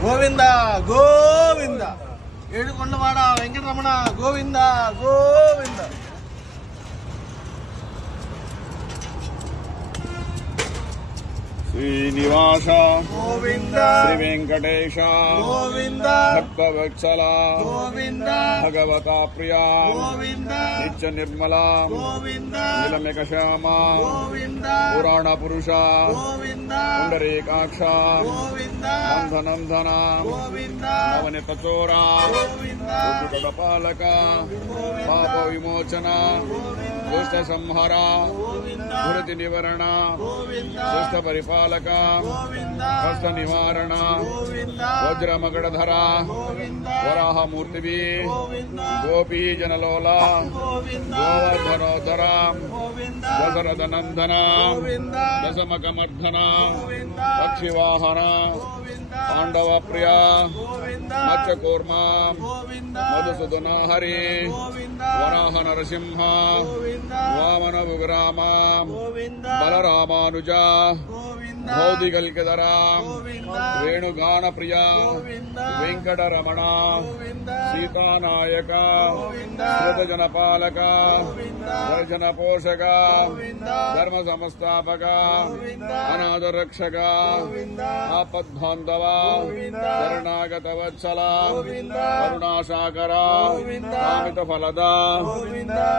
గోవింద గోవింద ఏడుకొండవాడ వెంకటరమణ గోవింద గోవింద. శ్రీనివాస గోవింద శ్రీ వెంకటేశ గోవింద భక్తవత్సల గోవింద భగవత ప్రియ గోవింద నిత్య నిర్మల గోవింద నీలమేఘ శ్యామ గోవింద పురాణ పురుష గోవింద పుండరీకాక్ష గోవింద నందనం ధన గోవింద నవనిత చోర గోవింద పాలక పాప విమోచన దుష్ట సంహార దురతి నివారణ దుష్ట పరిపాలక కష్ట నివారణ వజ్రమగడధర వరాహమూర్తివి గోపీ జనలోల గోవర్ధనోధర దశరథనందన దశమకమర్ధన పక్షివాహన పాండవ ప్రియ మత్స్యకూర్మ మధుసూదన హరి వరాహ నరసింహ వామన విగ్రామ బలరామానుజ భౌతికల్కిధర వేణుగాన ప్రియ వెంకటరమణ సీతానాయక శ్రుతజన పాలక దర్శన పోషక ధర్మ సంస్థాపక అనాథ రక్షక ఆపద్బాంధవ శరణాగత వత్సల కరుణాసాగర కామిత ఫలద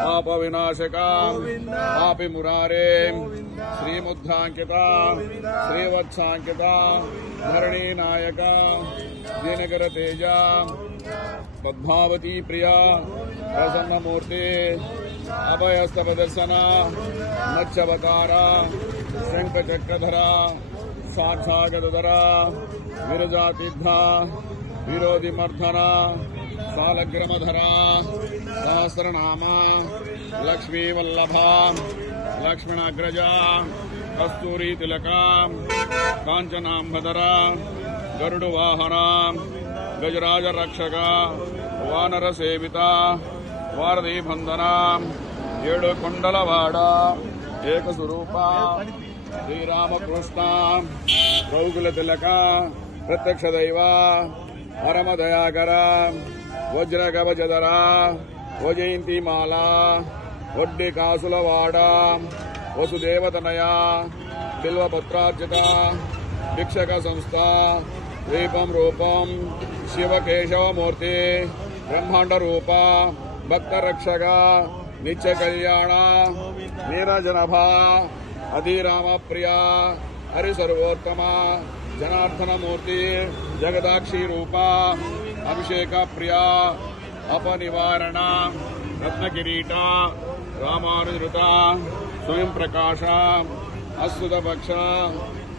పాప వినాశక పాపి మురారే శ్రీముద్రాంకిత శ్రీవత్సాంకిత ధరణీ నాయక దీనకర తేజ పద్మావతి ప్రియ ప్రసన్నమూర్తి అభయస్త ప్రదర్శన మత్స్యవతార శంఖచక్రధర సాక్షాగతధర విరజాతిద్ధ విరోధి మర్ధన సాలగ్రమధర సహస్రనామ లక్ష్మీవల్లభ లక్ష్మణాగ్రజ కస్తూరీ తిలక కాంచనాంబధర గరుడు వాహన గజరాజ రక్షక వానర సేవిత వారధి బంధన ఏడు కొండలవాడ ఏకస్వరూప శ్రీరామకృష్ణ రౌగుల తిలక ప్రత్యక్ష దైవ పరమదయాకర వజ్ర కవచధర వజయంతిమాల వడ్డి కాసులవాడ వసుదేవతనయ బిల్వపత్రార్చిత భిక్షక సంస్థ దీపం రూపం శివకేశవమూర్తి బ్రహ్మాండ రూప భక్తరక్షక నిత్య కళ్యాణ నీరజనభ అధిరామ ప్రియ హరి సర్వోత్తమ జనార్దనమూర్తి జగదాక్షి రూప అభిషేక ప్రియ అపనివారణ రత్నకిరీట రామానుజృత స్వయం ప్రకాశ అశ్రుతపక్ష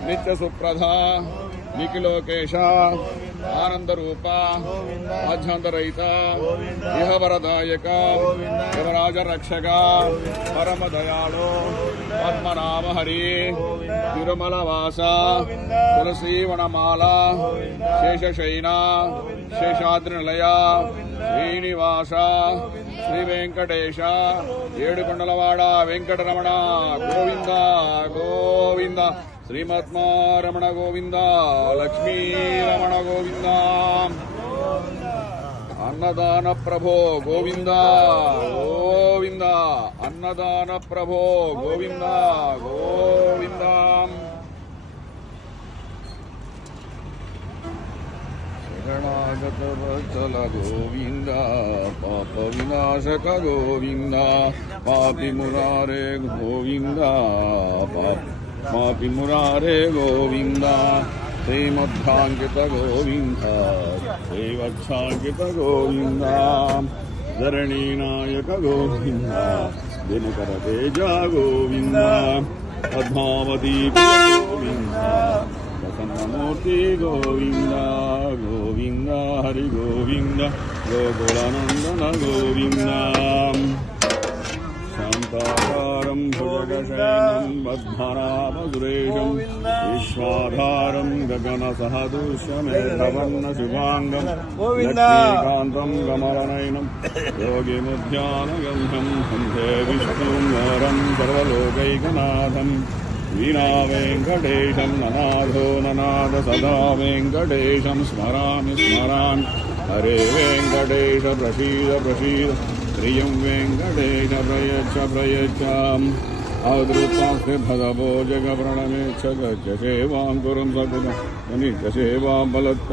నిత్య సుప్రధ నిఖిలోకేశ ఆనందరూప ఆధ్యాంతరహిత ఇహవరదాయక యువరాజ రక్షక పరమదయాళు పద్మనాభ హరి తిరుమలవాస తులసీవనమాల శేషశైన శేషాద్రినిలయ శ్రీనివాస శ్రీ వెంకటేశ ఏడుకొండలవాడ వెంకటరమణ గోవింద గోవింద శ్రీమద్మారమణ గోవింద లక్ష్మీరమణ గోవింద అన్నదాన ప్రభో గోవింద గోవింద అన్నదాన ప్రభో గోవింద గోవింద శరణాగత వత్సల గోవింద పాప వినాశక గోవింద పాపి మురారే గోవింద పాపి మురారే గోవింద శ్రీమద్భాంకిత గోవింద శ్రీవత్సాంకిత గోవింద ధరణీనాయక గోవింద దినకర తేజ గోవింద పద్మావతి గోవింద ప్రసన్నమూర్తి గోవింద గోవింద హరి గోవింద గోకులానందన గోవింద శాంతాకారం భుజగశయనం పద్మనాభసురేశం విశ్వాధారం గగన సహదృశ్యమేధవర్ణ శుభాంగం లక్ష్మీకాంతం కమలనయనం యోగిముధ్యానగంధం వందే విష్ణుం వరం సర్వలోకైకనాథం वीणा वेङ्कटेशं ननाथो ननाद सदा वेङ्कटेशं स्मरामि स्मरामि हरे वेङ्कटेश प्रसीद प्रसीद प्रियं वेङ्कटेश प्रयच्छ प्रयच्छ अवधृतास्ते भदभो जगप्रणमेच्छ गच्छ सेवां कुरं सततं नित्यसेवां बलत्